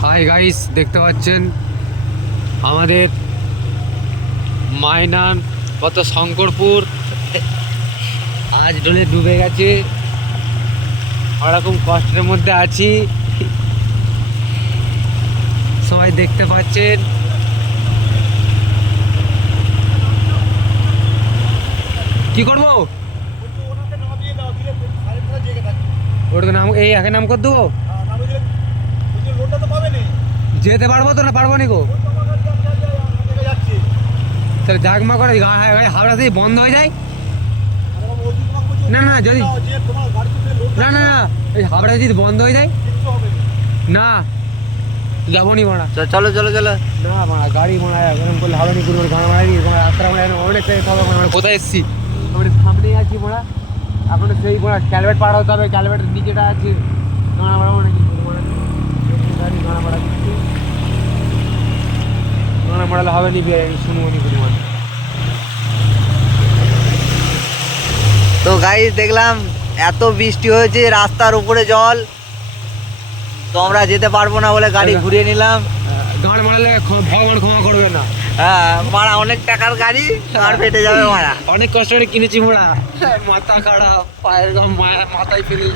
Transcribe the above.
Hi guys দেখতে পাচ্ছেন? আমাদের মাইনান কত শঙ্করপুর। আজ ডোলে ডুবে গেছে। ওরকম কষ্টের মধ্যে আছি। সবাই দেখতে পাচ্ছেন? কি করব? ওটা নাম এই একে নাম করে দেবো? যেতে পারব তো না পারব নি গো? তাহলে জাগমা করে হাওড়া দিয়ে বন্ধ হয়ে যায়। না না যদি না না না এই হাওড়া যদি বন্ধ হয়ে যায় না যাব নি মারা। চলো চলো চলো। না মারা গাড়ি মারা এরকম করলে হবে নি কোনো গাড়ি মারা দিয়ে তোমার রাস্তা মারা অনেক আমরা কোথায় এসছি? আমরা সামনেই আছি মোড়া এখন সেই মোড়া ক্যালভেট পার হতে হবে ক্যালভেটের নিচেটা আছে। গাড়া মারা গাড়া মারালে হবে নি বিয়ে শুনব নি পরিমাণ তো গাইস দেখলাম এত বৃষ্টি হয়েছে রাস্তার উপরে জল। তো আমরা যেতে পারব না বলে গাড়ি ঘুরিয়ে নিলাম। গাড় মারালে ভগবান ক্ষমা করবে না। হ্যাঁ মারা অনেক টাকার গাড়ি আর ফেটে যাবে মারা। অনেক কষ্ট করে কিনেছি মোড়া মাথা খারাপ পায়ের গাম মাথায় ফেলে